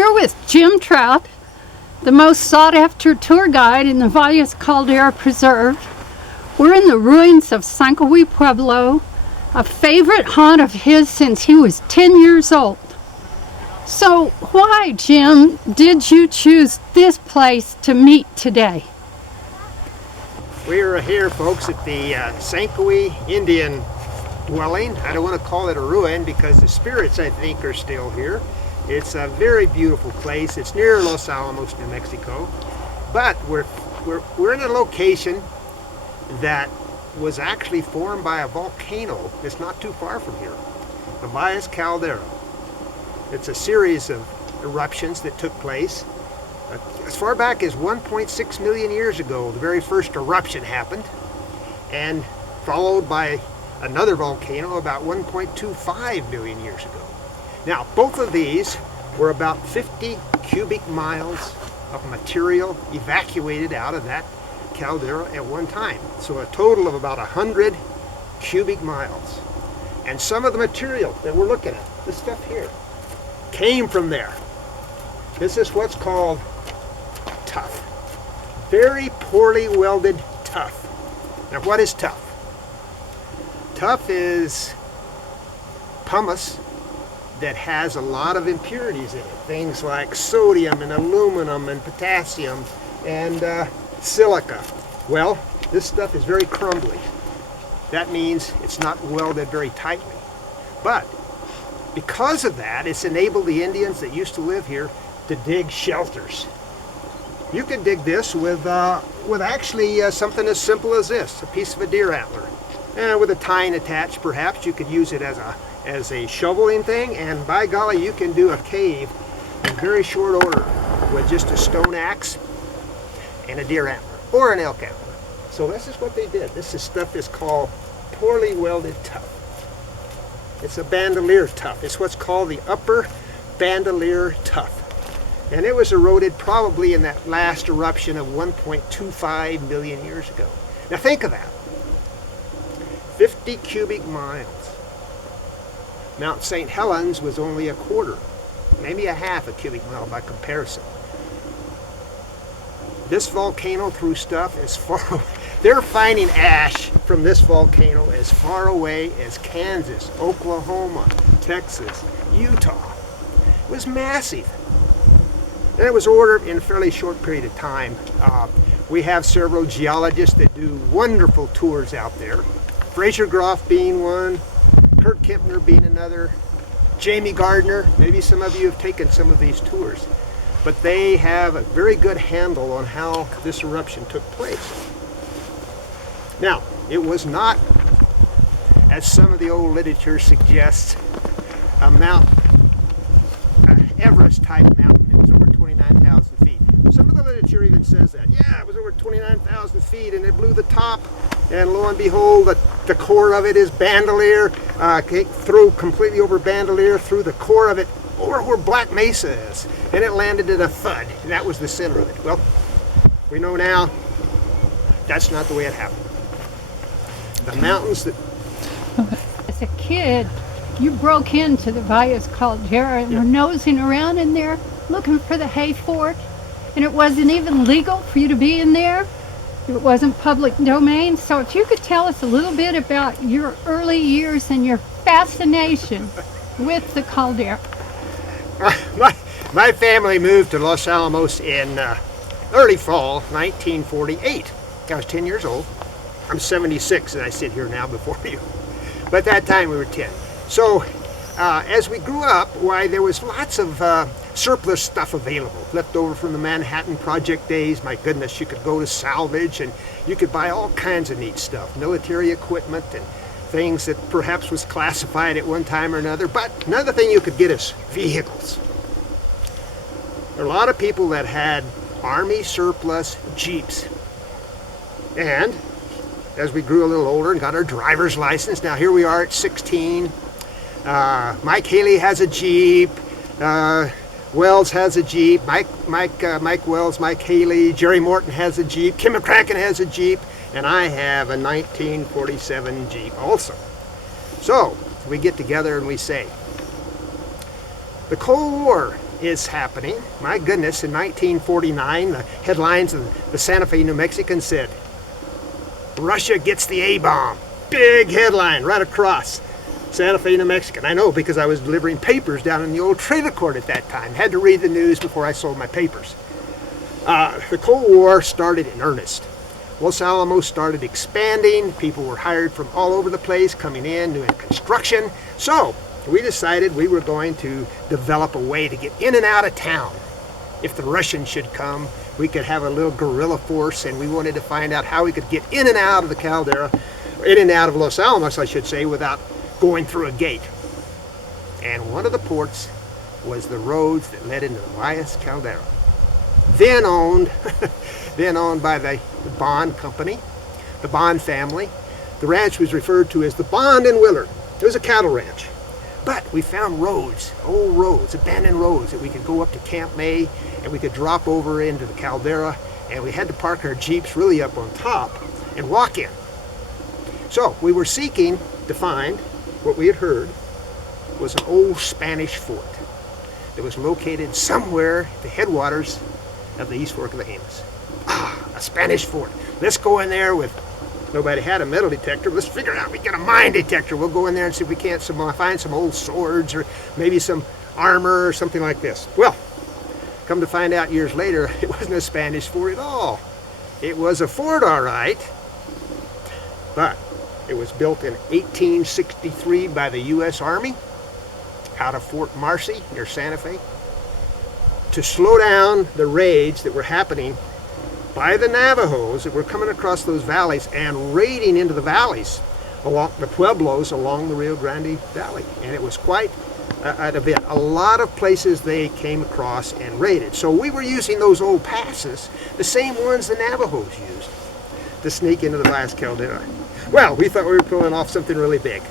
We're with Jim Trout, the most sought-after tour guide in the Valles Caldera Preserve. We're in the ruins of Sancowe Pueblo, a favorite haunt of his since he was 10 years old. So why, Jim, did you choose this place to meet today? We're here, folks, at the Sancowe Indian dwelling. I don't want to call it a ruin because the spirits, I think, are still here. It's a very beautiful place. It's near Los Alamos, New Mexico. But we're in a location that was actually formed by a volcano that's not too far from here, the Valles Caldera. It's a series of eruptions that took place as far back as 1.6 million years ago. The very first eruption happened, and followed by another volcano about 1.25 million years ago. Now, both of these were about 50 cubic miles of material evacuated out of that caldera at one time. So a total of about 100 cubic miles. And some of the material that we're looking at, this stuff here, came from there. This is what's called tuff. Very poorly welded tuff. Now, what is tuff? Tuff is pumice that has a lot of impurities in it. Things like sodium and aluminum and potassium and silica. Well, this stuff is very crumbly. That means it's not welded very tightly. But because of that, it's enabled the Indians that used to live here to dig shelters. You could dig this with actually something as simple as this, a piece of a deer antler. And with a tine attached, perhaps, you could use it as a shoveling thing, and by golly, you can do a cave in very short order with just a stone axe and a deer antler or an elk antler. So this is what they did. Stuff is called poorly welded tuff. It's a bandolier tuff. It's what's called the upper bandolier tuff. And it was eroded probably in that last eruption of 1.25 million years ago. Now think of that. 50 cubic miles. Mount St. Helens was only a quarter, maybe a half a cubic mile by comparison. This volcano threw stuff as far away. They're finding ash from this volcano as far away as Kansas, Oklahoma, Texas, Utah. It was massive. And it was ordered in a fairly short period of time. We have several geologists that do wonderful tours out there. Fraser Groff being one, Kurt Kempner being another, Jamie Gardner. Maybe some of you have taken some of these tours. But they have a very good handle on how this eruption took place. Now, it was not, as some of the old literature suggests, a Mount Everest type mountain. It was over 29,000 feet. Some of the literature even says that. Yeah, it was over 29,000 feet and it blew the top, and lo and behold, the core of it is bandolier, through completely over bandolier, through the core of it, over where Black Mesa is, and it landed at a thud, and that was the center of it. Well, we know now that's not the way it happened. The mountains that... As a kid, you broke into the Valles Caldera and were nosing around in there looking for the hay fort, and it wasn't even legal for you to be in there. It wasn't public domain. So if you could tell us a little bit about your early years and your fascination with the caldera. My family moved to Los Alamos in early fall 1948. I was 10 years old. I'm 76 and I sit here now before you. But at that time we were 10. So as we grew up, why, there was lots of surplus stuff available, left over from the Manhattan Project days. My goodness, you could go to salvage and you could buy all kinds of neat stuff, military equipment and things that perhaps was classified at one time or another. But another thing you could get is vehicles. There are a lot of people that had Army surplus Jeeps. And as we grew a little older and got our driver's license, now here we are at 16. Mike Haley has a Jeep. Wells has a Jeep. Mike Wells, Mike Haley, Jerry Morton has a Jeep. Kim McCracken has a Jeep. And I have a 1947 Jeep also. So we get together and we say, the Cold War is happening. My goodness, in 1949, the headlines of the Santa Fe New Mexican said, Russia gets the A-bomb. Big headline right across Santa Fe New Mexican. I know, because I was delivering papers down in the old trailer court at that time. Had to read the news before I sold my papers. The Cold War started in earnest. Los Alamos started expanding. People were hired from all over the place, coming in, doing construction. So we decided we were going to develop a way to get in and out of town. If the Russians should come, we could have a little guerrilla force, and we wanted to find out how we could get in and out of the Caldera, or in and out of Los Alamos, I should say, without going through a gate. And one of the ports was the roads that led into the Valles Caldera. Then owned by the Bond Company, the Bond family. The ranch was referred to as the Bond and Willard. It was a cattle ranch. But we found roads, old roads, abandoned roads that we could go up to Camp May, and we could drop over into the Caldera, and we had to park our Jeeps really up on top and walk in. So we were seeking to find what we had heard was an old Spanish fort that was located somewhere at the headwaters of the East Fork of the Jemez. A Spanish fort. Let's go in there with, nobody had a metal detector. Let's figure out, we get a mine detector. We'll go in there and see if we can't find some old swords or maybe some armor or something like this. Well, come to find out years later, it wasn't a Spanish fort at all. It was a fort, all right, but it was built in 1863 by the U.S. Army out of Fort Marcy near Santa Fe to slow down the raids that were happening by the Navajos that were coming across those valleys and raiding into the valleys along the pueblos along the Rio Grande Valley. And it was quite an event. A lot of places they came across and raided. So we were using those old passes, the same ones the Navajos used, to sneak into the Valles Caldera. Well, we thought we were pulling off something really big.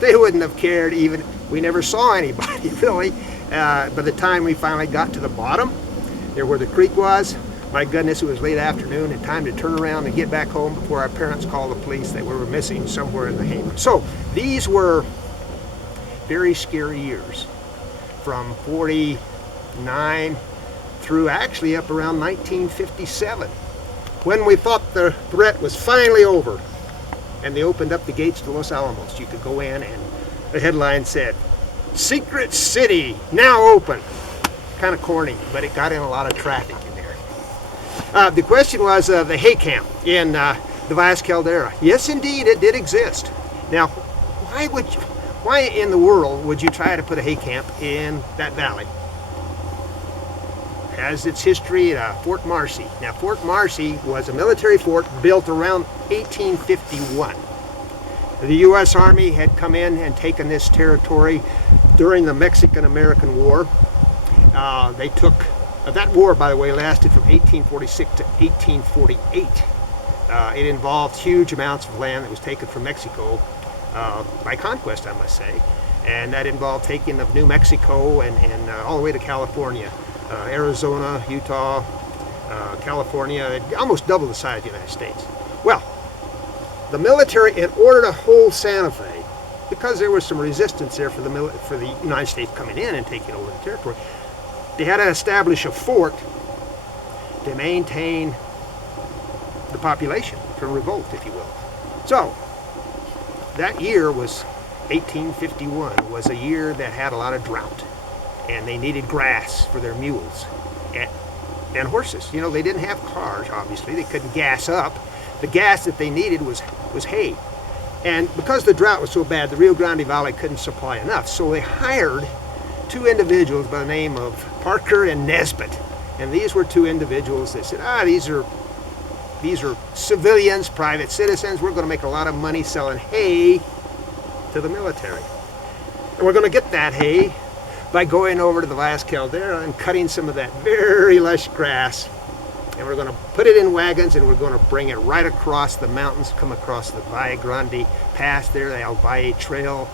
They wouldn't have cared even. We never saw anybody really. By the time we finally got to the bottom, there where the creek was, my goodness, it was late afternoon and time to turn around and get back home before our parents called the police that we were missing somewhere in the Jemez. So these were very scary years from 49 through actually up around 1957, when we thought the threat was finally over and they opened up the gates to Los Alamos. You could go in, and the headline said, "Secret City now open." Kind of corny, but it got in a lot of traffic in there. The question was the hay camp in the Valles Caldera. Yes, indeed, it did exist. Now, why in the world would you try to put a hay camp in that valley? Has its history at Fort Marcy. Now, Fort Marcy was a military fort built around 1851. The U.S. Army had come in and taken this territory during the Mexican-American War. They took, that war, by the way, lasted from 1846 to 1848. It involved huge amounts of land that was taken from Mexico by conquest, I must say. And that involved taking of New Mexico and all the way to California. Arizona, Utah, California, almost double the size of the United States. Well, the military, in order to hold Santa Fe, because there was some resistance there for the United States coming in and taking over the territory, they had to establish a fort to maintain the population from revolt, if you will. So, that year was 1851, was a year that had a lot of drought. And they needed grass for their mules and horses. You know, they didn't have cars, obviously. They couldn't gas up. The gas that they needed was hay. And because the drought was so bad, the Rio Grande Valley couldn't supply enough. So they hired two individuals by the name of Parker and Nesbitt. And these were two individuals that said, these are civilians, private citizens. We're going to make a lot of money selling hay to the military. And we're going to get that hay by going over to the Valles Caldera and cutting some of that very lush grass, and we're going to put it in wagons and we're going to bring it right across the mountains, come across the Valle Grande Pass there, the El Valle Trail,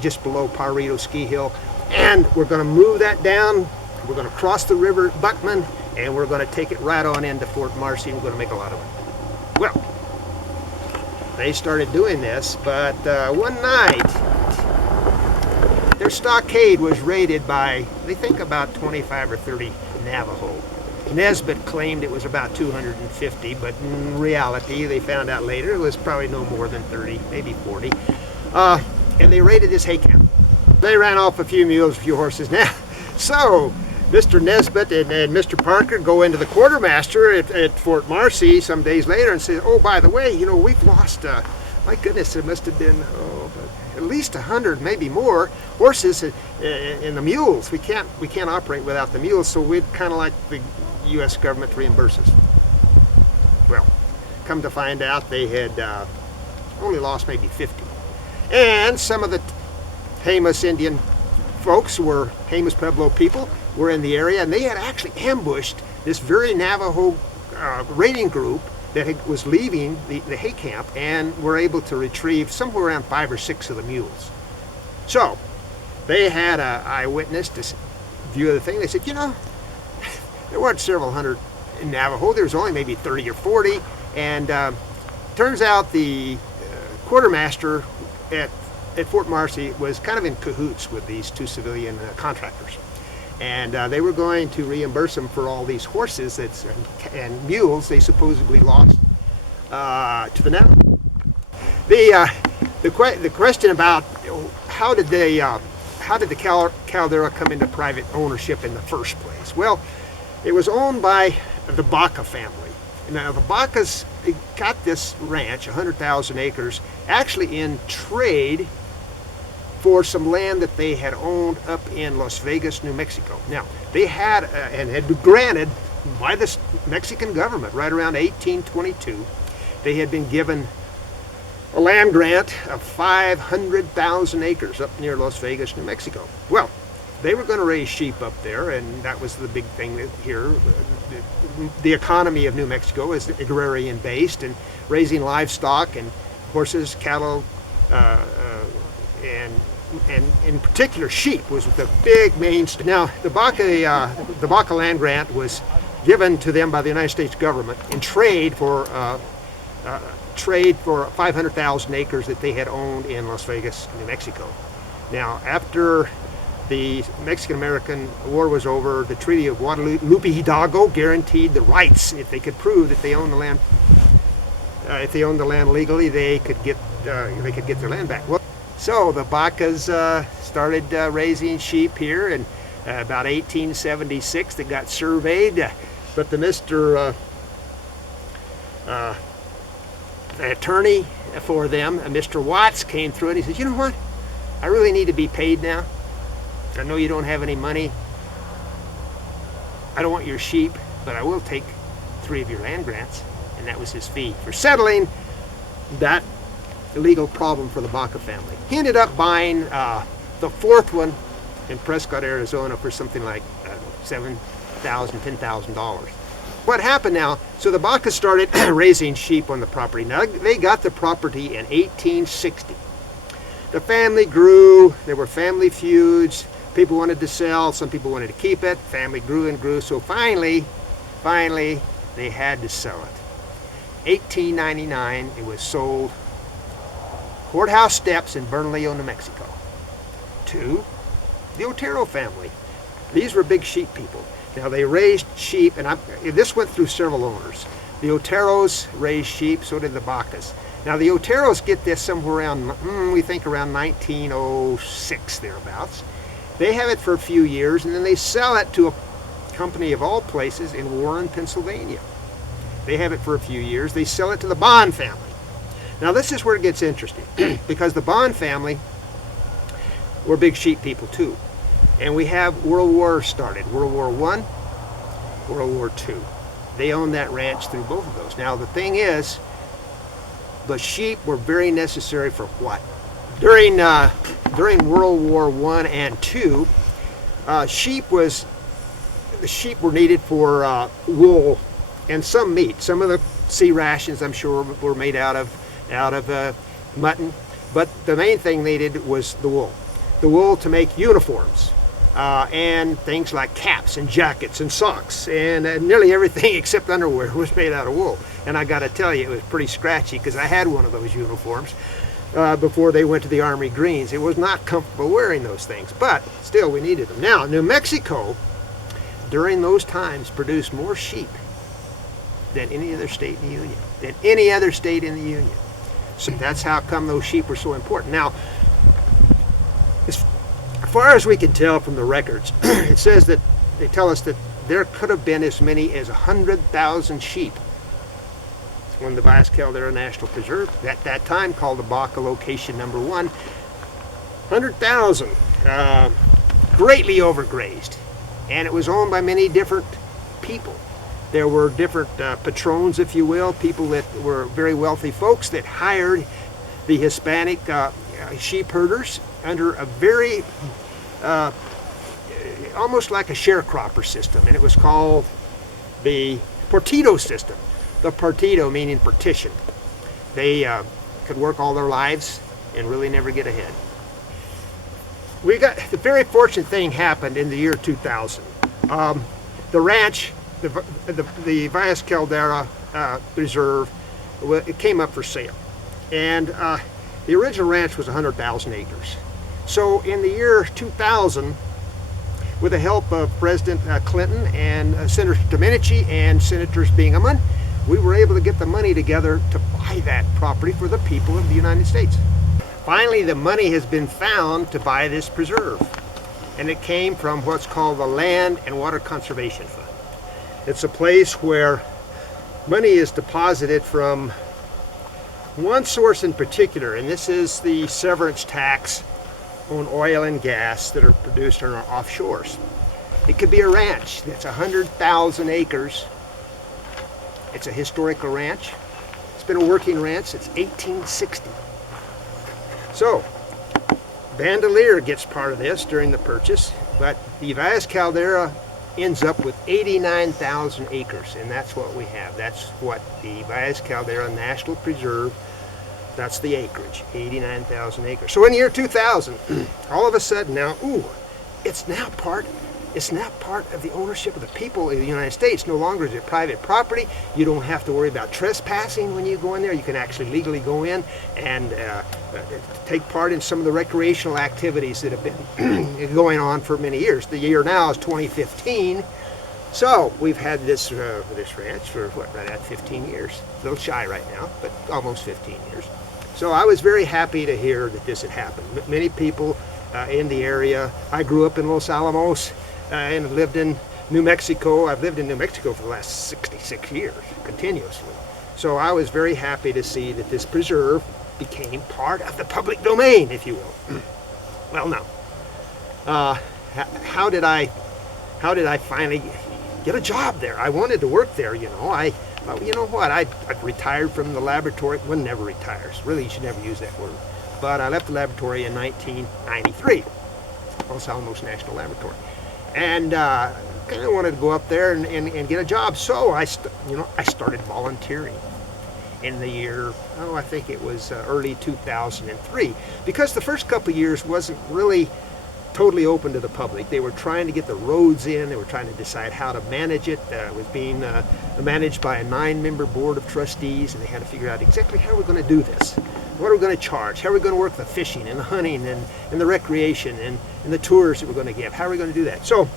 just below Parrito Ski Hill, and we're going to move that down. We're going to cross the river Buckman, and we're going to take it right on into Fort Marcy, and we're going to make a lot of it. Well, they started doing this, but one night their stockade was raided by, they think, about 25 or 30 Navajo. Nesbitt claimed it was about 250, but in reality, they found out later, it was probably no more than 30, maybe 40. And they raided this hay camp. They ran off a few mules, a few horses. Now, so Mr. Nesbitt and Mr. Parker go into the quartermaster at Fort Marcy some days later and say, oh, by the way, you know, we've lost, my goodness, it must have been at least 100, maybe more, horses and the mules. We can't operate without the mules, so we'd kind of like the U.S. government to reimburse us. Well, come to find out, they had only lost maybe 50. And some of the Jemez Indian folks were, Jemez Pueblo people, were in the area, and they had actually ambushed this very Navajo raiding group that was leaving the hay camp, and were able to retrieve somewhere around 5 or 6 of the mules. So they had an eyewitness to view of the thing. They said, you know, there weren't several hundred in Navajo. There was only maybe 30 or 40, and turns out the quartermaster at Fort Marcy was kind of in cahoots with these 2 civilian contractors. And they were going to reimburse them for all these horses and mules they supposedly lost to the Navajo. The question about how did the Caldera come into private ownership in the first place? Well, it was owned by the Baca family. Now the Bacas got this ranch, 100,000 acres, actually in trade for some land that they had owned up in Las Vegas, New Mexico. Now, they had, and had been granted by the Mexican government right around 1822, they had been given a land grant of 500,000 acres up near Las Vegas, New Mexico. Well, they were going to raise sheep up there, and that was the big thing here. The economy of New Mexico is agrarian based, and raising livestock and horses, cattle, and in particular sheep was the big mainstay. Now the Baca land grant was given to them by the United States government in trade for 500,000 acres that they had owned in Las Vegas, New Mexico. Now after the Mexican-American War was over, the Treaty of Guadalupe Hidalgo guaranteed the rights. If they could prove that they owned the land, if they owned the land legally, they could get their land back. Well, so the Bacas started raising sheep here in about 1876. They got surveyed, but the Mr. Attorney for them, Mr. Watts, came through and he says, you know what, I really need to be paid now. I know you don't have any money. I don't want your sheep, but I will take 3 of your land grants. And that was his fee for settling that illegal problem for the Baca family. He ended up buying the 4th one in Prescott, Arizona for something like $7,000, $10,000. What happened now, so the Bacas started raising sheep on the property. Now they got the property in 1860. The family grew, there were family feuds, people wanted to sell, some people wanted to keep it, family grew and grew, so finally, they had to sell it. 1899, it was sold courthouse steps in Bernalillo, New Mexico, to the Otero family. These were big sheep people. Now they raised sheep, and this went through several owners. The Oteros raised sheep, so did the Bacas. Now the Oteros get this somewhere around, we think around 1906, thereabouts. They have it for a few years, and then they sell it to a company of all places in Warren, Pennsylvania. They have it for a few years. They sell it to the Bond family. Now this is where it gets interesting, because the Bond family were big sheep people too. And we have World War started, World War I, World War II. They owned that ranch through both of those. Now the thing is, the sheep were very necessary for what? During World War I and II, the sheep were needed for wool and some meat. Some of the sea rations, I'm sure, were made out of mutton, but the main thing they needed was the wool. The wool to make uniforms and things like caps and jackets and socks, and nearly everything except underwear was made out of wool. And I got to tell you, it was pretty scratchy because I had one of those uniforms. before they went to the Army Greens. It was not comfortable wearing those things, but still we needed them. Now, New Mexico, during those times, produced more sheep than any other state in the Union, So that's how come those sheep were so important. Now, as far as we can tell from the records, it says that they tell us that there could have been as many as 100,000 sheep on the Valles Caldera National Preserve, at that time called the Baca Location Number 1. 100,000, greatly overgrazed, and it was owned by many different people. There were different patrons, if you will, people that were very wealthy folks that hired the Hispanic sheep herders under a very, almost like a sharecropper system, and it was called the Partido system. The Partido meaning partition. They could work all their lives and really never get ahead. The very fortunate thing happened in the year 2000. The ranch, the Valles Caldera Reserve, it came up for sale. And the original ranch was 100,000 acres. So in the year 2000, with the help of President Clinton and Senator Domenici and Senators Bingaman, we were able to get the money together to buy that property for the people of the United States. Finally, the money has been found to buy this preserve, and it came from what's called the Land and Water Conservation Fund. It's a place where money is deposited from one source in particular, and this is the severance tax on oil and gas that are produced on our offshores. It could be a ranch that's 100,000 acres. It's a historical ranch. It's been a working ranch since 1860. So, Bandelier gets part of this during the purchase, but the Valles Caldera ends up with 89,000 acres, and that's what we have. That's what the Valles Caldera National Preserve, that's the acreage, 89,000 acres. So in the year 2000, all of a sudden now, it's now part of the ownership of the people of the United States. No longer is it private property. You don't have to worry about trespassing when you go in there. You can actually legally go in and take part in some of the recreational activities that have been going on for many years. The year now is 2015. So we've had this ranch for right at 15 years. A little shy right now, but almost 15 years. So I was very happy to hear that this had happened. Many people in the area. I grew up in Los Alamos and lived in New Mexico. I've lived in New Mexico for the last 66 years, continuously. So I was very happy to see that this preserve became part of the public domain, if you will. Well, now, how did I finally get a job there? I wanted to work there, you know. I thought, you know what, I retired from the laboratory. One never retires. Really, you should never use that word. But I left the laboratory in 1993, Los Alamos National Laboratory. And kind of wanted to go up there and get a job. So I started volunteering in the year, I think it was early 2003. Because the first couple of years wasn't really totally open to the public. They were trying to get the roads in. They were trying to decide how to manage it. It was being managed by a 9-member board of trustees, and they had to figure out exactly how we're going to do this. What are we going to charge? How are we going to work the fishing and the hunting and the recreation and the tours that we're going to give? How are we going to do that? So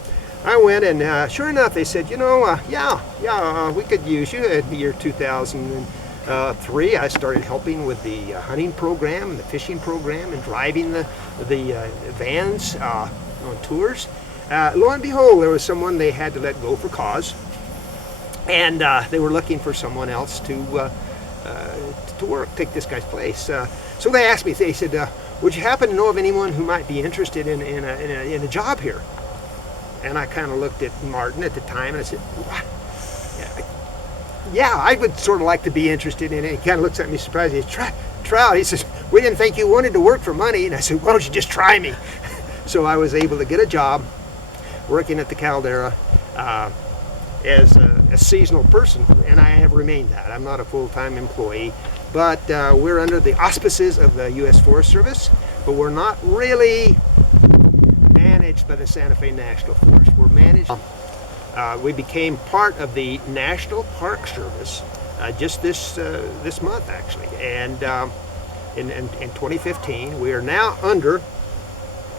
I went, and sure enough, they said, we could use you. In the year 2003, I started helping with the hunting program and the fishing program and driving the vans on tours. Lo and behold, there was someone they had to let go for cause, and they were looking for someone else to work, take this guy's place. So they asked me, they said, would you happen to know of anyone who might be interested in a job here? And I kind of looked at Martin at the time and I said, what? Yeah, I would sort of like to be interested in it. He kind of looks at me surprised. He says, Trout, he says, we didn't think you wanted to work for money. And I said, why don't you just try me? So I was able to get a job working at the Caldera as a seasonal person, and I have remained that. I'm not a full-time employee, but we're under the auspices of the U.S. Forest Service, but we're not really managed by the Santa Fe National Forest. We're managed. We became part of the National Park Service just this month, actually, and in 2015. We are now under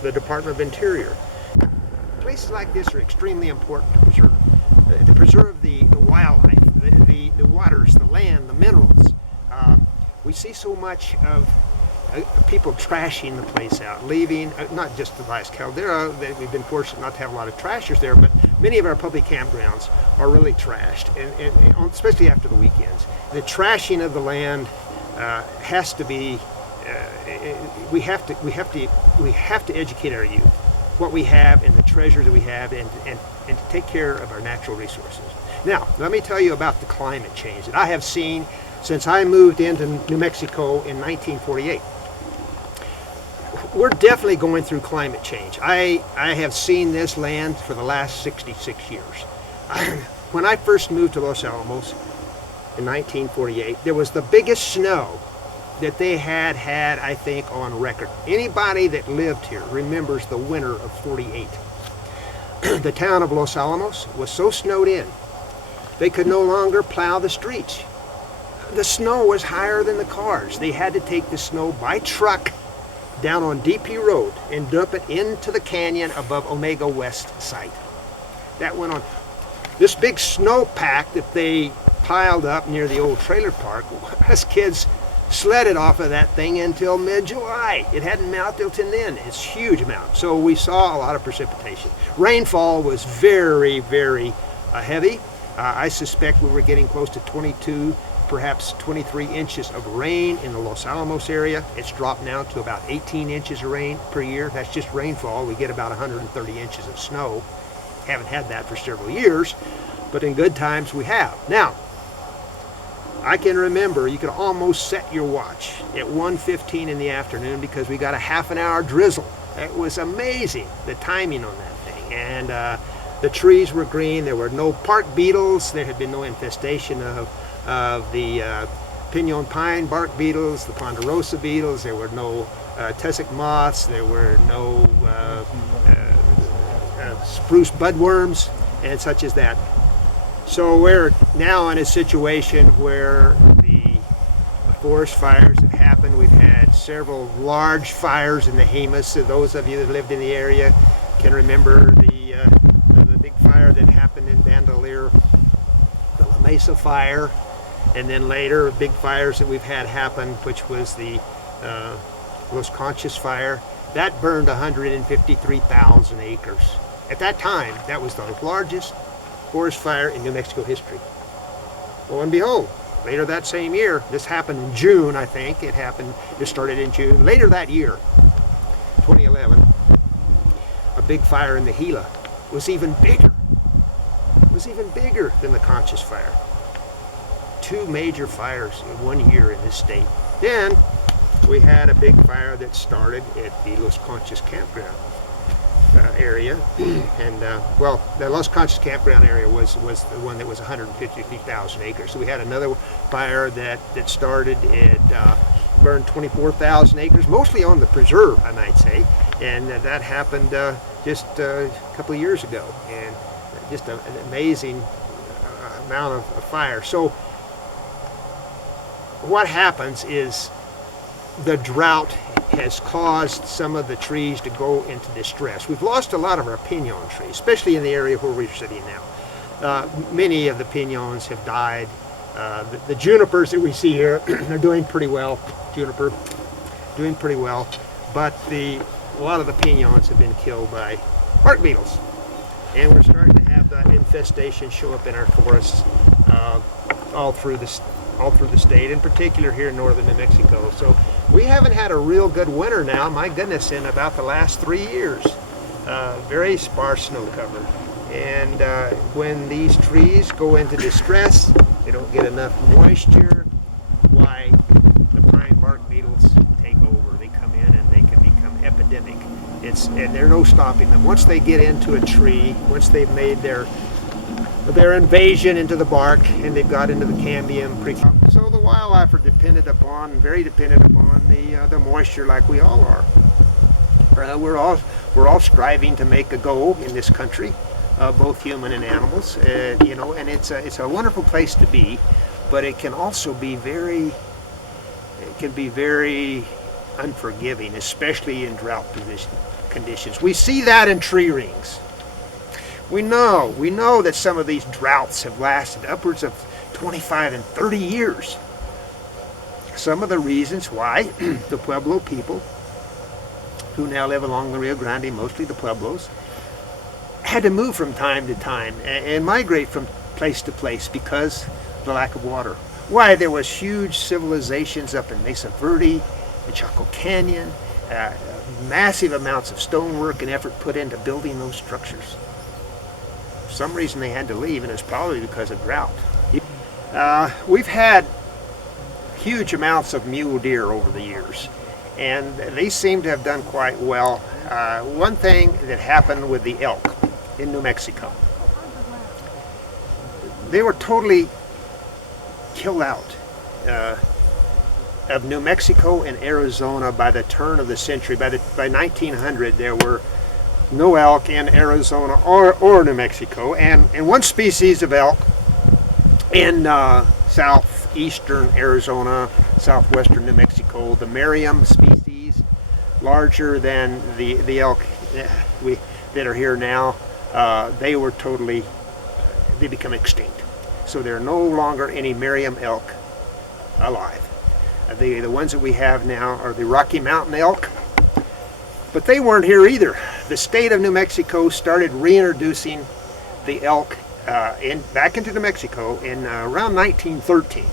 the Department of Interior. Places like this are extremely important to preserve. To preserve the wildlife, the waters, the land, the minerals. We see so much of people trashing the place out, leaving, not just the Valles Caldera, we've been fortunate not to have a lot of trashers there, but many of our public campgrounds are really trashed, and especially after the weekends. The trashing of the land has to be, we have to educate our youth what we have and the treasures that we have, and to take care of our natural resources. Now, let me tell you about the climate change that I have seen since I moved into New Mexico in 1948. We're definitely going through climate change. I have seen this land for the last 66 years. When I first moved to Los Alamos in 1948, there was the biggest snow that they had, I think, on record. Anybody that lived here remembers the winter of '48. The town of Los Alamos was so snowed in, they could no longer plow the streets. The snow was higher than the cars. They had to take the snow by truck down on DP Road and dump it into the canyon above Omega West site. That went on. This big snow pack that they piled up near the old trailer park, us kids sledded off of that thing until mid-July. It hadn't melted till then. It's a huge amount. So we saw a lot of precipitation. Rainfall was very, very heavy. I suspect we were getting close to 22, perhaps 23 inches of rain in the Los Alamos area. It's dropped now to about 18 inches of rain per year. That's just rainfall. We get about 130 inches of snow. Haven't had that for several years, but in good times we have. Now, I can remember you could almost set your watch at 1:15 in the afternoon because we got a half an hour drizzle. It was amazing, the timing on that thing. And the trees were green. There were no park beetles. There had been no infestation of the pinon pine bark beetles, the ponderosa beetles. There were no tussock moths. There were no spruce budworms and such as that. So we're now in a situation where the forest fires have happened. We've had several large fires in the Jemez. So those of you that lived in the area can remember the big fire that happened in Bandelier, the La Mesa fire, and then later big fires that we've had happen, which was the Los Conchas fire. That burned 153,000 acres. At that time, that was the largest forest fire in New Mexico history. Lo and behold, later that same year, this happened in June, I think. It started in June. Later that year, 2011, a big fire in the Gila was even bigger. It was even bigger than the Conchas fire. 2 major fires in 1 year in this state. Then we had a big fire that started at the Los Conchas campground area, and well, the Los Conchas campground area was the one that was 153,000 acres. So we had another fire that started, it burned 24,000 acres, mostly on the preserve, I might say, and that happened just a couple of years ago, and just an amazing amount of fire. So what happens is the drought has caused some of the trees to go into distress. We've lost a lot of our pinon trees, especially in the area where we're sitting now. Many of the pinons have died. The junipers that we see here are doing pretty well. Juniper, doing pretty well. But a lot of the pinons have been killed by bark beetles. And we're starting to have that infestation show up in our forests all through the state, in particular here in northern New Mexico. So we haven't had a real good winter now, my goodness, in about the last 3 years. Very sparse snow cover. And when these trees go into distress, they don't get enough moisture, why, the pine bark beetles take over. They come in and they can become epidemic. And there's no stopping them. Once they get into a tree, once they've made their invasion into the bark and they've got into the cambium. So the wildlife are very dependent upon the moisture, like we all are. We're all striving to make a go in this country, both human and animals. You know, and it's a wonderful place to be, but it can also be very it can be very unforgiving, especially in drought conditions. We see that in tree rings. We know that some of these droughts have lasted upwards of 25 and 30 years. Some of the reasons why the Pueblo people, who now live along the Rio Grande, mostly the Pueblos, had to move from time to time and migrate from place to place because of the lack of water. Why, there was huge civilizations up in Mesa Verde, the Chaco Canyon, massive amounts of stonework and effort put into building those structures. For some reason they had to leave, and it's probably because of drought. We've had huge amounts of mule deer over the years, and they seem to have done quite well. One thing that happened with the elk in New Mexico, they were totally killed out of New Mexico and Arizona by the turn of the century. By 1900, there were no elk in Arizona or New Mexico, and one species of elk in southeastern Arizona, southwestern New Mexico, the Merriam species, larger than the elk that are here now, they become extinct. So there are no longer any Merriam elk alive. The ones that we have now are the Rocky Mountain elk, but they weren't here either. The state of New Mexico started reintroducing the elk back into New Mexico in around 1913.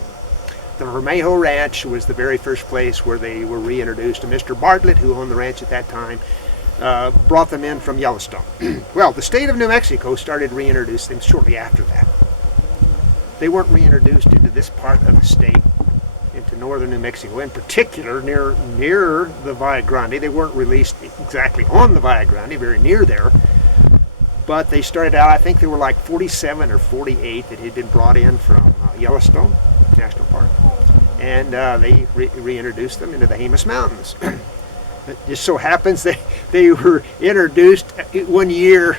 The Vermejo Ranch was the very first place where they were reintroduced, and Mr. Bartlett, who owned the ranch at that time, brought them in from Yellowstone. Well, the state of New Mexico started reintroducing them shortly after that. They weren't reintroduced into this part of the state, into northern New Mexico, in particular near the Valle Grande. They weren't released exactly on the Valle Grande, very near there, but they started out, I think there were like 47 or 48 that had been brought in from Yellowstone National Park, and they reintroduced them into the Jemez Mountains. It just so happens they were introduced 1 year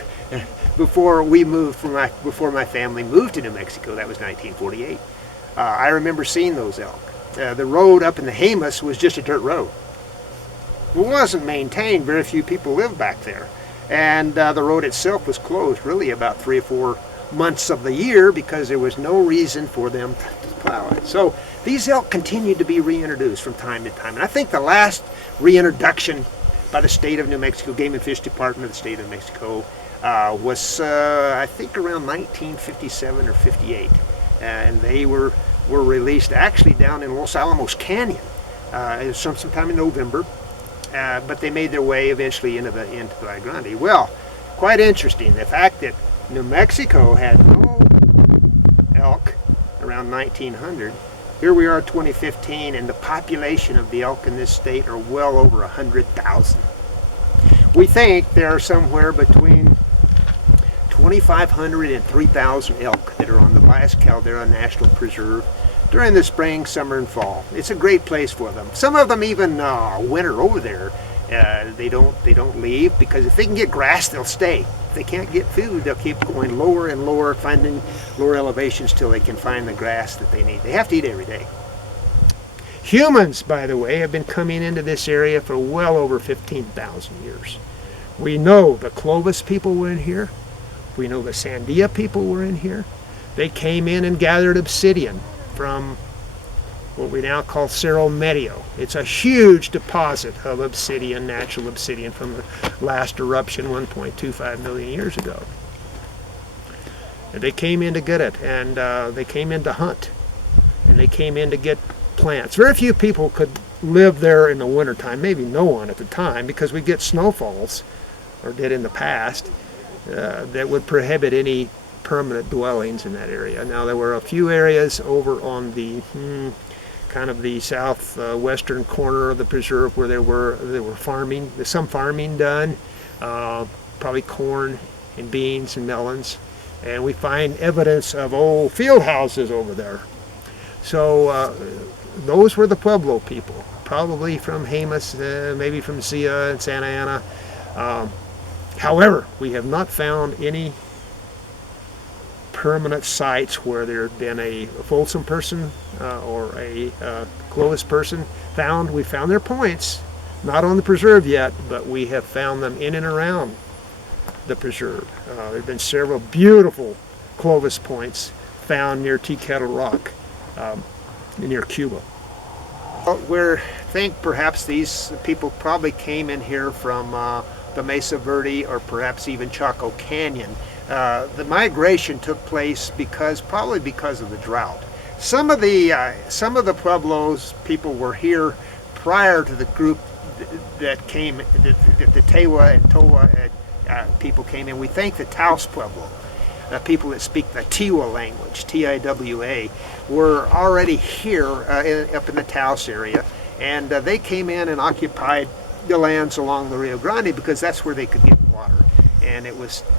before my family moved to New Mexico. That was 1948. I remember seeing those elk. The road up in the Jemez was just a dirt road. It wasn't maintained. Very few people lived back there. And the road itself was closed really about 3 or 4 months of the year because there was no reason for them to plow it. So these elk continued to be reintroduced from time to time. And I think the last reintroduction by the state of New Mexico, Game and Fish Department of the state of New Mexico, was I think around 1957 or 58. And they were released actually down in Los Alamos Canyon sometime in November. But they made their way eventually into the Valle Grande. Well, quite interesting, the fact that New Mexico had no elk around 1900. Here we are 2015, and the population of the elk in this state are well over 100,000. We think there are somewhere between 2,500 and 3,000 elk that are on the Valles Caldera National Preserve during the spring, summer, and fall. It's a great place for them. Some of them even winter over there. They don't leave because if they can get grass, they'll stay. If they can't get food, they'll keep going lower and lower, finding lower elevations till they can find the grass that they need. They have to eat every day. Humans, by the way, have been coming into this area for well over 15,000 years. We know the Clovis people were in here. We know the Sandia people were in here. They came in and gathered obsidian from what we now call Cerro Medio. It's a huge deposit of obsidian, natural obsidian from the last eruption 1.25 million years ago. And they came in to get it, and they came in to hunt, and they came in to get plants. Very few people could live there in the wintertime, maybe no one at the time, because we get snowfalls, or did in the past, that would prohibit any permanent dwellings in that area. Now there were a few areas over on the kind of the southwestern corner of the preserve where there were farming. There's some farming done, probably corn and beans and melons, and we find evidence of old field houses over there. So those were the Pueblo people, probably from Jemez, maybe from Zia and Santa Ana. However, we have not found any permanent sites where there had been a Folsom person or a Clovis person found. We found their points, not on the preserve yet, but we have found them in and around the preserve. There have been several beautiful Clovis points found near Tea Kettle Rock, near Cuba. We think perhaps these people probably came in here from the Mesa Verde or perhaps even Chaco Canyon. The migration took place probably because of the drought. Some of the Pueblos people were here prior to the group that came, the Tewa and Towa people came in. We think the Taos Pueblo, people that speak the Tiwa language, T-I-W-A, were already here up in the Taos area, and they came in and occupied the lands along the Rio Grande because that's where they could get water. And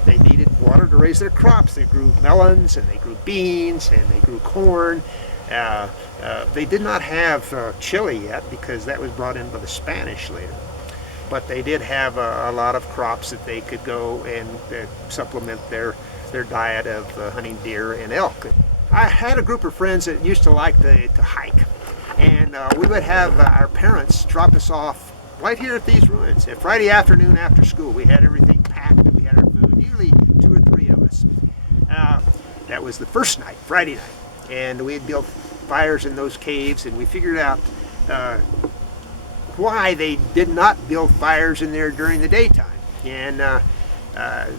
they needed water to raise their crops. They grew melons, and they grew beans, and they grew corn. They did not have chili yet because that was brought in by the Spanish later. But they did have a lot of crops that they could go and supplement their diet of hunting deer and elk. I had a group of friends that used to like to hike, and we would have our parents drop us off right here at these ruins. Friday afternoon after school, we had everything packed and we had our food, usually 2 or 3 of us. That was the first night, Friday night, and we had built fires in those caves, and we figured out why they did not build fires in there during the daytime. And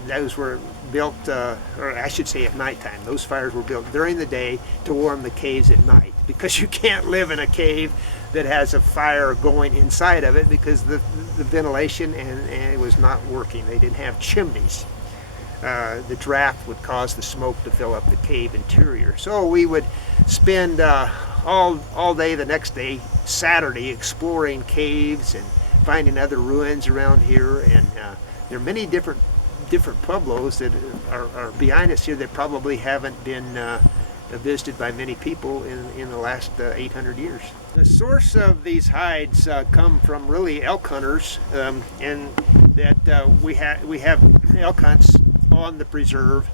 those were built, or I should say at nighttime. Those fires were built during the day to warm the caves at night, because you can't live in a cave that has a fire going inside of it because the ventilation and it was not working. They didn't have chimneys. The draft would cause the smoke to fill up the cave interior. So we would spend all day the next day, Saturday, exploring caves and finding other ruins around here. And there are many different pueblos that are behind us here that probably haven't been visited by many people in the last 800 years. The source of these hides come from really elk hunters, and that we have elk hunts on the preserve.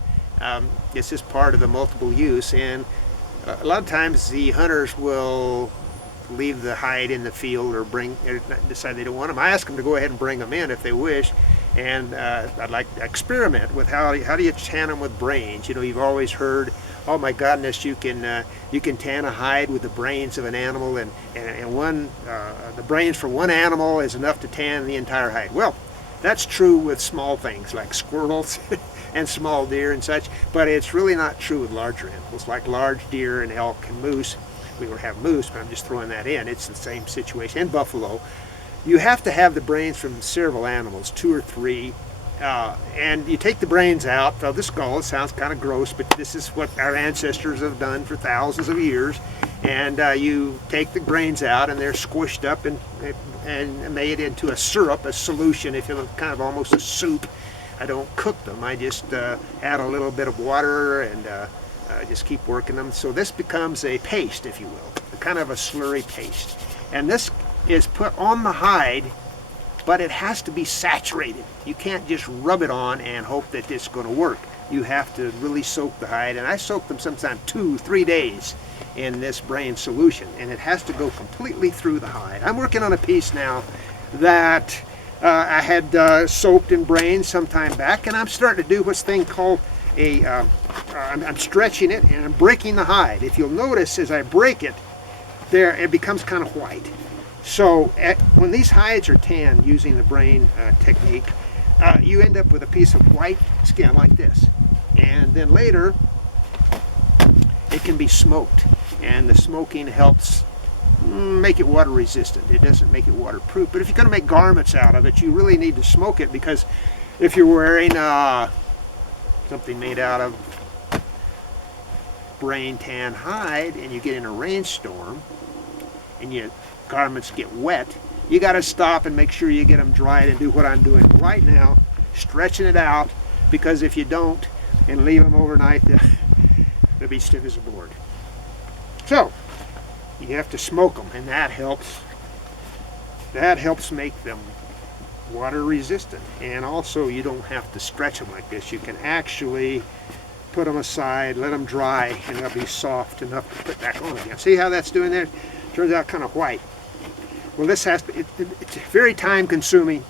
This is part of the multiple use, and a lot of times the hunters will leave the hide in the field or decide they don't want them. I ask them to go ahead and bring them in if they wish, and I'd like to experiment with how do you tan them with brains. You know, you've always heard, oh my goodness, you can tan a hide with the brains of an animal, and the brains for one animal is enough to tan the entire hide. Well, that's true with small things like squirrels and small deer and such, but it's really not true with larger animals like large deer and elk and moose. We don't have moose, but I'm just throwing that in. It's the same situation. And buffalo. You have to have the brains from several animals, 2 or 3, and you take the brains out of the skull. It sounds kind of gross, but this is what our ancestors have done for thousands of years. And you take the brains out, and they're squished up and made into a syrup, a solution, if you will, kind of almost a soup. I don't cook them. I just add a little bit of water and just keep working them. So this becomes a paste, if you will, kind of a slurry paste. And this is put on the hide, but it has to be saturated. You can't just rub it on and hope that it's going to work. You have to really soak the hide, and I soak them sometimes 2-3 days in this brain solution, and it has to go completely through the hide. I'm working on a piece now that I had soaked in brain some time back, and I'm starting to do what's thing called I'm stretching it and I'm breaking the hide. If you'll notice, as I break it, it becomes kind of white. So when these hides are tanned using the brain technique, you end up with a piece of white skin like this. And then later, it can be smoked. And the smoking helps make it water resistant. It doesn't make it waterproof. But if you're going to make garments out of it, you really need to smoke it, because if you're wearing something made out of brain tan hide and you get in a rainstorm and your garments get wet, you got to stop and make sure you get them dried and do what I'm doing right now, stretching it out, because if you don't and leave them overnight, they'll be stiff as a board. So you have to smoke them, and that helps make them water resistant. And also, you don't have to stretch them like this. You can actually put them aside, let them dry, and they'll be soft enough to put back on again. See how that's doing there? Turns out kind of white. Well, this has to, it's very time consuming,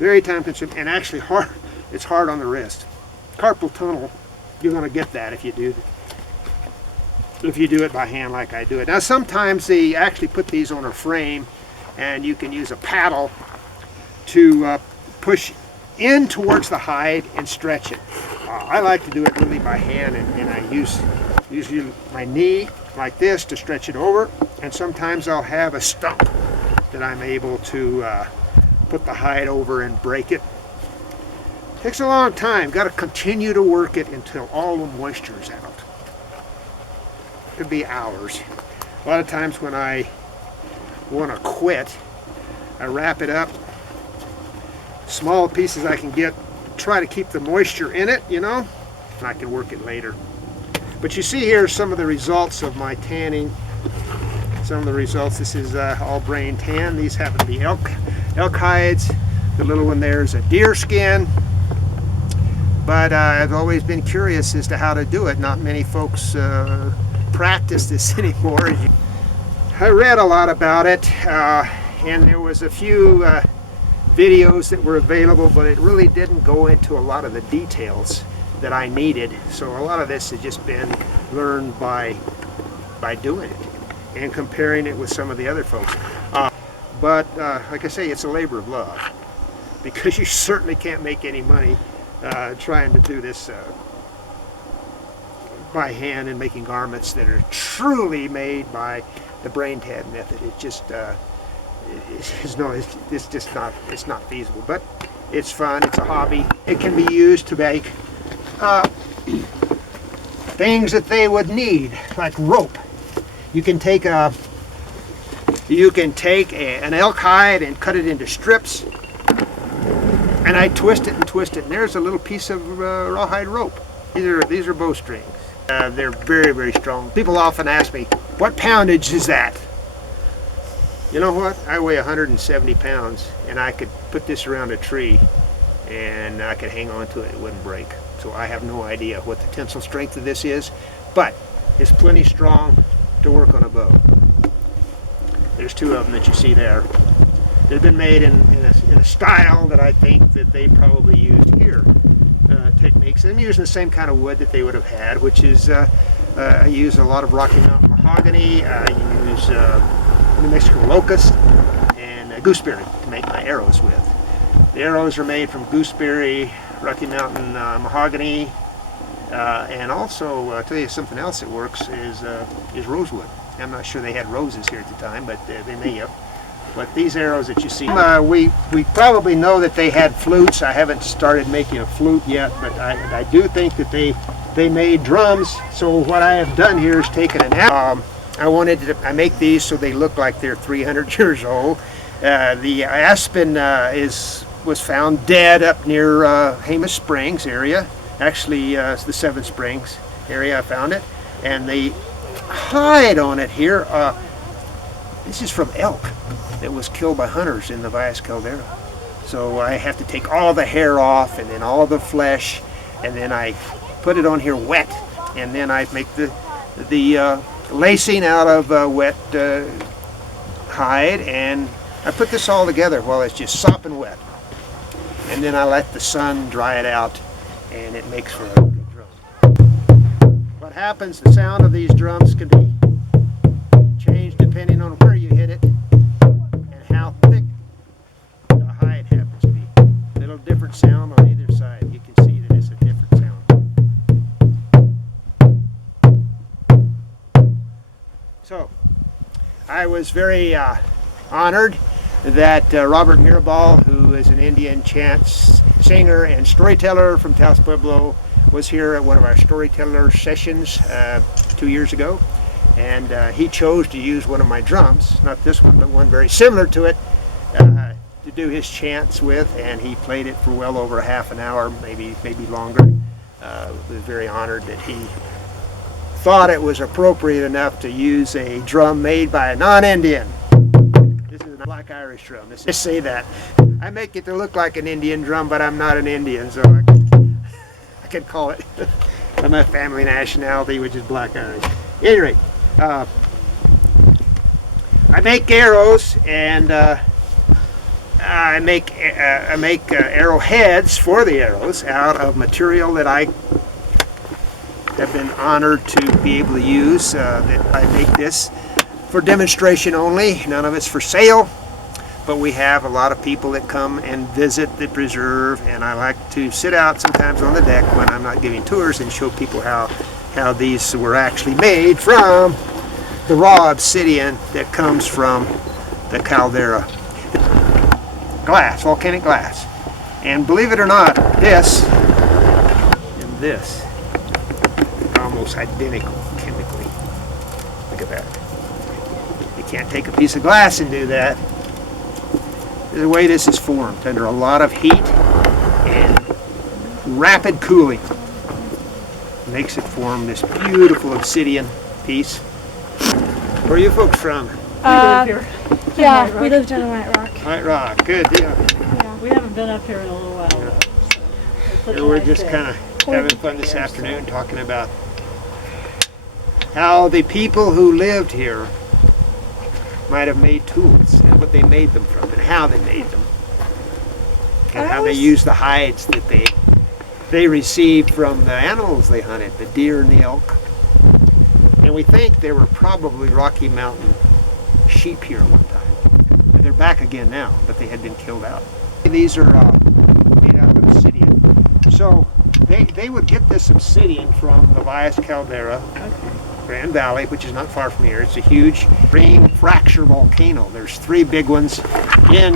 and actually hard. It's hard on the wrist. Carpal tunnel, you're going to get that if you do it by hand like I do it. Now sometimes they actually put these on a frame, and you can use a paddle to push in towards the hide and stretch it. I like to do it really by hand, and I use my knee like this to stretch it over, and sometimes I'll have a stump that I'm able to put the hide over and break it. Takes a long time. Got to continue to work it until all the moisture is out. Could be hours. A lot of times when I want to quit, I wrap it up, small pieces I can get, try to keep the moisture in it, you know, and I can work it later. But you see here some of the results of my tanning. Some of the results. This is all brain tan. These happen to be elk hides. The little one there is a deer skin. But I've always been curious as to how to do it. Not many folks practice this anymore. I read a lot about it, and there was a few videos that were available, but it really didn't go into a lot of the details that I needed. So a lot of this has just been learned by doing it and comparing it with some of the other folks. But like I say, it's a labor of love, because you certainly can't make any money trying to do this by hand and making garments that are truly made by the brain tan method. It just it's just not, it's not feasible. But it's fun. It's a hobby. It can be used to make things that they would need, like rope. You can take an elk hide and cut it into strips, and I twist it and twist it, and there's a little piece of rawhide rope. These are bowstrings. They're very, very strong. People often ask me, what poundage is that? You know what? I weigh 170 pounds, and I could put this around a tree and I could hang on to it. It wouldn't break. So I have no idea what the tensile strength of this is, but it's plenty strong to work on a bow. There's two of them that you see there. They've been made in a style that I think that they probably used here. Techniques. I'm using the same kind of wood that they would have had, which is I use a lot of Rocky Mountain mahogany. I use New Mexico locust and gooseberry to make my arrows with. The arrows are made from gooseberry, Rocky Mountain mahogany, and also I'll tell you something else that works is rosewood. I'm not sure they had roses here at the time, but they may have. But these arrows that you see, we probably know that they had flutes. I haven't started making a flute yet, but I do think that they made drums. So what I have done here is taken an I make these so they look like they're 300 years old. The aspen was found dead up near Hamish Springs area. Actually, it's the Seven Springs area I found it, and the hide on it here. This is from elk that was killed by hunters in the Valles Caldera. So I have to take all the hair off and then all the flesh, and then I put it on here wet, and then I make the lacing out of wet hide, and I put this all together while it's just sopping wet, and then I let the sun dry it out, and it makes for a good drum. What happens, the sound of these drums can be changed depending on where you hit it and how thick the hide happens to be. A little different sound on either side. You can see that it's a different sound. So I was very honored that Robert Mirabal, who is an Indian chant singer and storyteller from Taos Pueblo, was here at one of our storyteller sessions 2 years ago. And he chose to use one of my drums, not this one, but one very similar to it, to do his chants with, and he played it for well over half an hour, maybe longer. Was very honored that he thought it was appropriate enough to use a drum made by a non-Indian. This is a Black Irish drum. Just say that. I make it to look like an Indian drum, but I'm not an Indian, so I can call it my family nationality, which is black Irish. At any rate, I make arrows, and I make arrowheads for the arrows out of material that I have been honored to be able to use. That I make this for demonstration only. None of it's for sale, but we have a lot of people that come and visit the preserve, and I like to sit out sometimes on the deck when I'm not giving tours and show people how these were actually made from the raw obsidian that comes from the caldera. Glass, volcanic glass. And believe it or not, this and this are almost identical chemically. Look at that. You can't take a piece of glass and do that. The way this is formed under a lot of heat and rapid cooling makes it form this beautiful obsidian piece. Where are you folks from? Yeah, we lived in White Rock. White Rock, good deal. Yeah. We haven't been up here in a little while. Yeah. So it's We're nice just day. kind of having fun this afternoon talking about how the people who lived here might have made tools and what they made them from and how they made them and how they used the hides that they received from the animals they hunted, the deer and the elk. And we think there were probably Rocky Mountain sheep here at one time. They're back again now, but they had been killed out. These are made out of obsidian. So they would get this obsidian from the Valles Caldera, Grand Valley, which is not far from here. It's a huge ring fracture volcano. There's 3 big ones in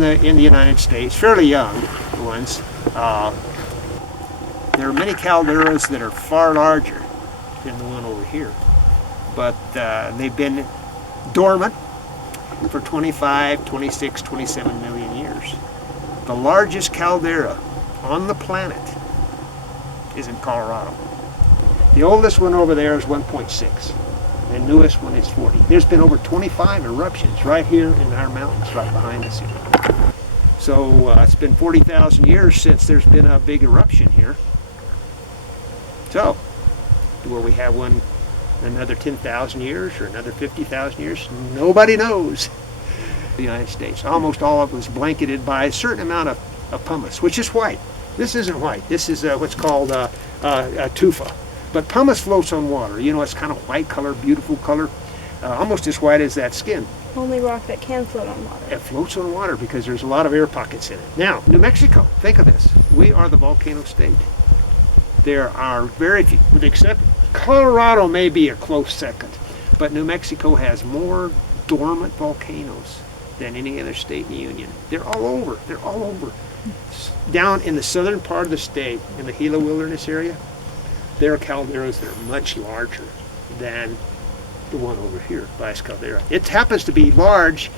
the United States, fairly young ones. There are many calderas that are far larger than the one over here, but they've been dormant for 25, 26, 27 million years. The largest caldera on the planet is in Colorado. The oldest one over there is 1.6. The newest one is 40. There's been over 25 eruptions right here in our mountains right behind us here. So it's been 40,000 years since there's been a big eruption here. So, will we have one another 10,000 years or another 50,000 years? Nobody knows. The United States, almost all of it was blanketed by a certain amount of pumice, which is white. This isn't white. This is what's called tufa. But pumice floats on water. You know, it's kind of white color, beautiful color, almost as white as that skin. Only rock that can float on water. It floats on water because there's a lot of air pockets in it. Now, New Mexico, think of this. We are the volcano state. There are very few, except Colorado may be a close second, but New Mexico has more dormant volcanoes than any other state in the Union. They're all over. They're all over. Down in the southern part of the state, in the Gila Wilderness area, there are calderas that are much larger than the one over here, Valles Caldera. It happens to be large,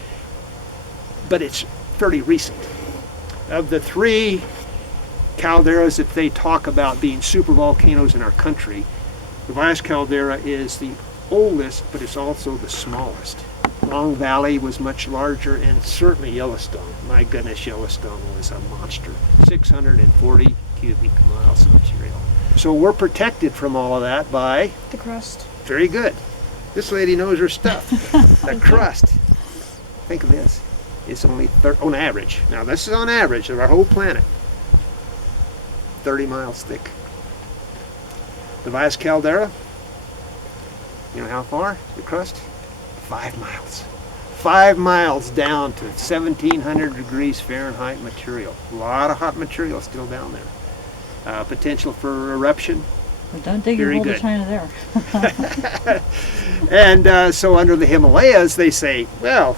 but it's fairly recent. Of the 3 calderas that they talk about being supervolcanoes in our country, the Valles Caldera is the oldest, but it's also the smallest. Long Valley was much larger, and certainly Yellowstone. My goodness, Yellowstone was a monster. 640 cubic miles of material. So we're protected from all of that by The crust. very good. This lady knows her stuff. The crust. Think of this. It's only on average. Now this is on average of our whole planet. 30 miles thick. The Valles Caldera. You know how far? The crust? 5 miles. 5 miles down to 1,700 degrees Fahrenheit material. A lot of hot material still down there. Potential for eruption. But don't dig your Very hole to good. China there. And so under the Himalayas, they say, well,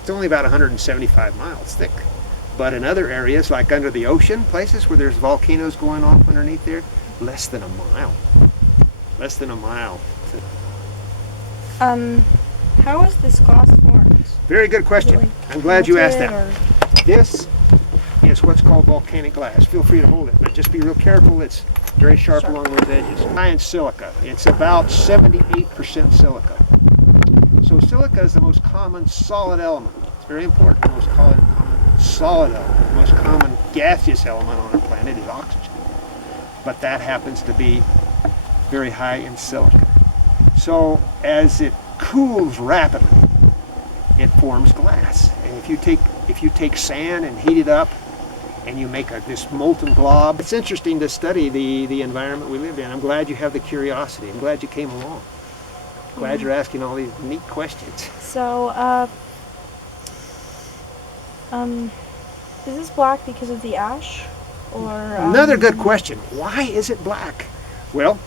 it's only about 175 miles thick. But in other areas, like under the ocean, places where there's volcanoes going off underneath there, less than a mile. Less than a mile. How is this glass formed? Very good question. Really? I'm glad you asked Melted that. or- This is what's called volcanic glass. Feel free to hold it, but just be real careful. It's very sharp along those edges. High in silica. It's about 78% silica. So silica is the most common solid element. It's very important. The most common solid element. The most common gaseous element on our planet is oxygen. but that happens to be very high in silica. So as it cools rapidly, it forms glass. And if you take sand and heat it up and you make this molten glob, it's interesting to study the environment we live in. I'm glad you have the curiosity. I'm glad you came along. Glad you're asking all these neat questions. So, is this black because of the ash? Or Another good question. Why is it black? Well,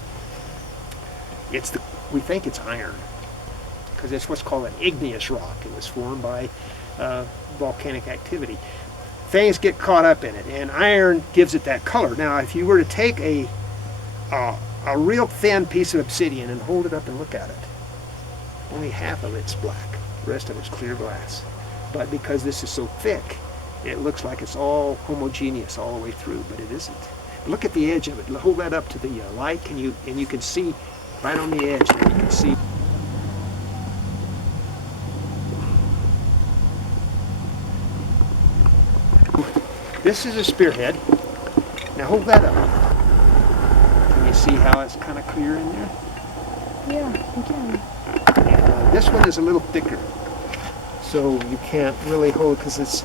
we think it's iron, because it's what's called an igneous rock. It was formed by volcanic activity. Things get caught up in it, and iron gives it that color. Now, if you were to take a real thin piece of obsidian and hold it up and look at it, only half of it's black. The rest of it's clear glass. But because this is so thick, it looks like it's all homogeneous all the way through, but it isn't. Look at the edge of it. Hold that up to the light, and you can see right on the edge there. You can see. This is a spearhead. Now hold that up. Can you see how it's kind of clear in there? Yeah, you can. This one is a little thicker, so you can't really hold because it's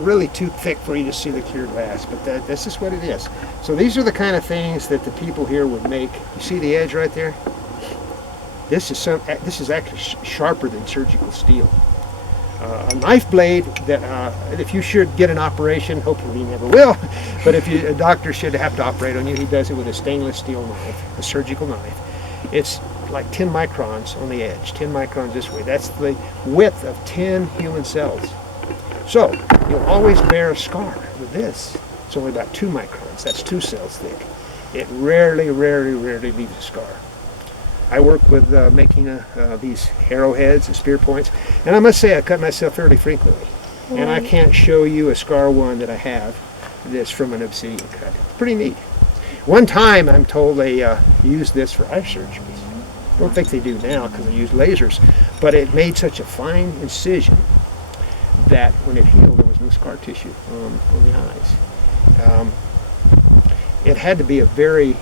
really too thick for you to see the clear glass. But this is what it is. So these are the kind of things that the people here would make. You see the edge right there? This is actually sharper than surgical steel. A knife blade that if you should get an operation, hopefully you never will, but if a doctor should have to operate on you, he does it with a stainless steel knife, a surgical knife. It's like 10 microns on the edge, 10 microns this way. That's the width of 10 human cells. So you'll always bear a scar with this. It's only about 2 microns. That's 2 cells thick. It rarely leaves a scar. I work with making these arrowheads and spear points, and I must say I cut myself fairly frequently. Right. And I can't show you a scar one that I have that's from an obsidian cut. It's pretty neat. One time I'm told they used this for eye surgeries. I don't think they do now because they use lasers, but it made such a fine incision that when it healed there was no scar tissue on the eyes. It had to be a very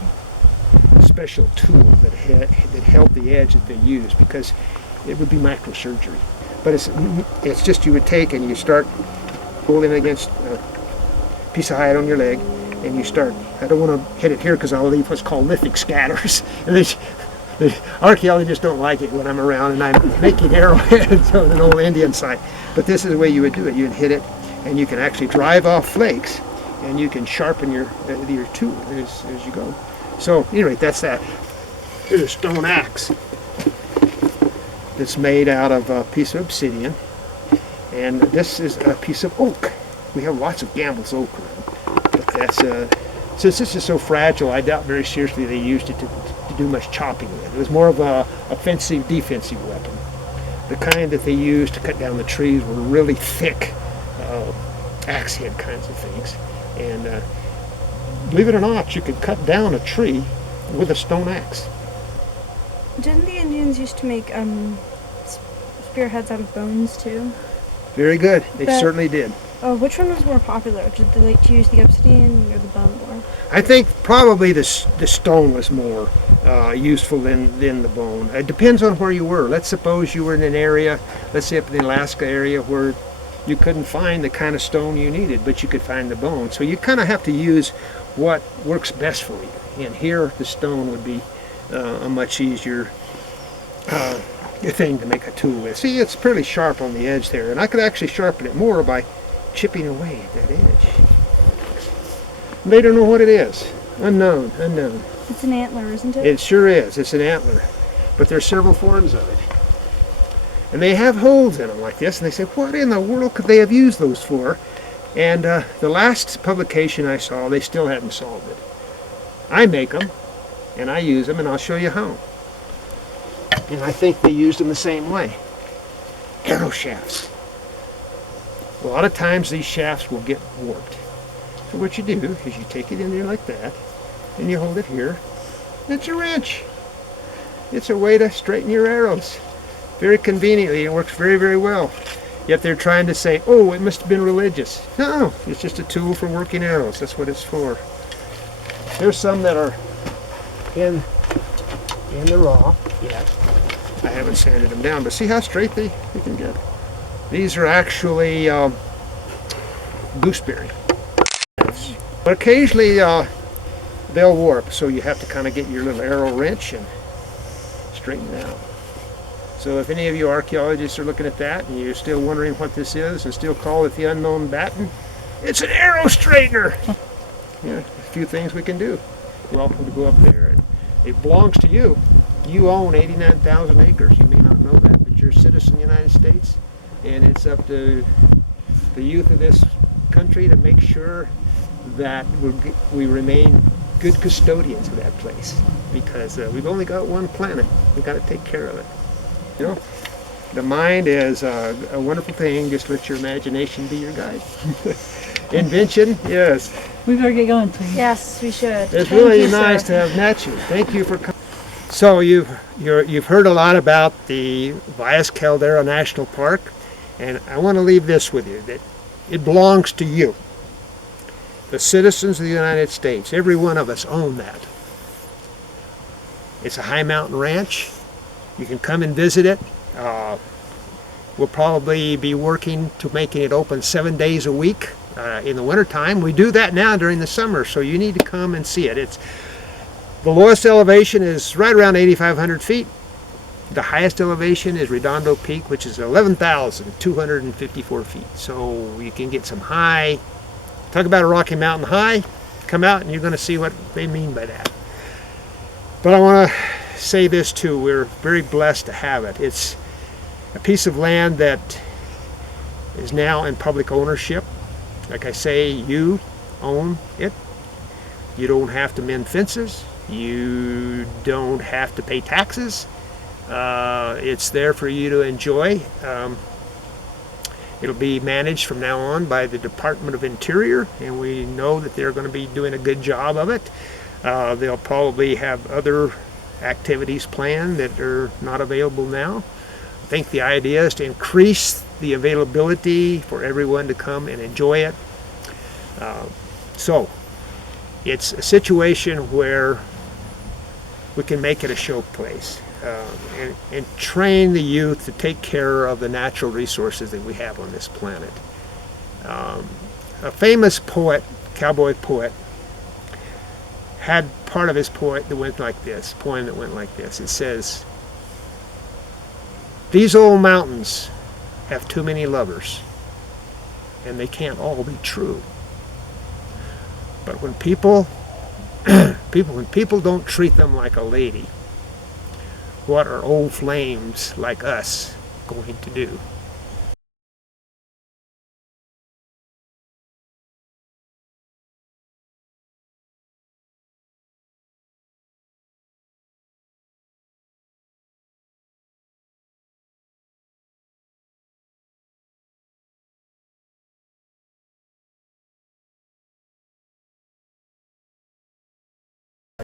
special tool that held the edge that they used, because it would be microsurgery. But it's just you would take and you start holding it against a piece of hide on your leg, and you start. I don't want to hit it here because I'll leave what's called lithic scatters. And the archaeologists don't like it when I'm around and I'm making arrowheads on an old Indian site. But this is the way you would do it. You'd hit it, and you can actually drive off flakes, and you can sharpen your tool as you go. So anyway, that's that. Here's a stone axe that's made out of a piece of obsidian, and this is a piece of oak. We have lots of Gamble's oak around, but that's since this is so fragile, I doubt very seriously they used it to do much chopping with. It was more of a offensive, defensive weapon. The kind that they used to cut down the trees were really thick axe head kinds of things, and believe it or not, you could cut down a tree with a stone axe. Didn't the Indians used to make spearheads out of bones too? Very good. They certainly did. Oh, which one was more popular? Did they like to use the obsidian or the bone more? I think probably the stone was more useful than the bone. It depends on where you were. Let's suppose you were in an area, let's say up in the Alaska area, where you couldn't find the kind of stone you needed, but you could find the bone. So you kind of have to use what works best for you. And here the stone would be a much easier thing to make a tool with. See, it's pretty sharp on the edge there, and I could actually sharpen it more by chipping away at that edge. They don't know what it is. Unknown. It's an antler, isn't it? It sure is. It's an antler. But there's several forms of it. And they have holes in them like this, and they say, what in the world could they have used those for? And the last publication I saw, they still hadn't solved it. I make them, and I use them, and I'll show you how. And I think they used them the same way. Arrow shafts. A lot of times these shafts will get warped. So what you do is you take it in there like that, and you hold it here. It's a wrench. It's a way to straighten your arrows. Very conveniently, it works very, very well. Yet they're trying to say, oh, it must have been religious. No, it's just a tool for working arrows. That's what it's for. There's some that are in the raw yet. I haven't sanded them down, but see how straight they can get. These are actually gooseberry. But occasionally they'll warp, so you have to kind of get your little arrow wrench and straighten it out. So if any of you archaeologists are looking at that and you're still wondering what this is and still call it the unknown batten, it's an arrow straightener. Yeah, a few things we can do. You're welcome to go up there. And it belongs to you. You own 89,000 acres. You may not know that, but you're a citizen of the United States, and it's up to the youth of this country to make sure that we remain good custodians of that place, because we've only got one planet. We've got to take care of it. You know, the mind is a wonderful thing. Just let your imagination be your guide. Invention, yes. We better get going, please. Yes, we should. It's Thank really you, nice sir. to have met you. Thank you for coming. So you've heard a lot about the Valles Caldera National Park, and I want to leave this with you, that it belongs to you. The citizens of the United States, every one of us own that. It's a high mountain ranch. You can come and visit it. We'll probably be working to making it open 7 days a week in the wintertime. We do that now during the summer, so you need to come and see it. The lowest elevation is right around 8,500 feet. The highest elevation is Redondo Peak, which is 11,254 feet. So you can get some high, talk about a Rocky Mountain high, come out and you're going to see what they mean by that. But I want to say this too, we're very blessed to have it. It's a piece of land that is now in public ownership. Like I say, you own it. You don't have to mend fences. You don't have to pay taxes. It's there for you to enjoy. It'll be managed from now on by the Department of Interior, and we know that they're going to be doing a good job of it. They'll probably have other activities planned that are not available now. I think the idea is to increase the availability for everyone to come and enjoy it. So it's a situation where we can make it a show place and train the youth to take care of the natural resources that we have on this planet. A famous poet, cowboy poet, had part of his poem that went like this. It says, "These old mountains have too many lovers, and they can't all be true. But when people don't treat them like a lady, what are old flames like us going to do?"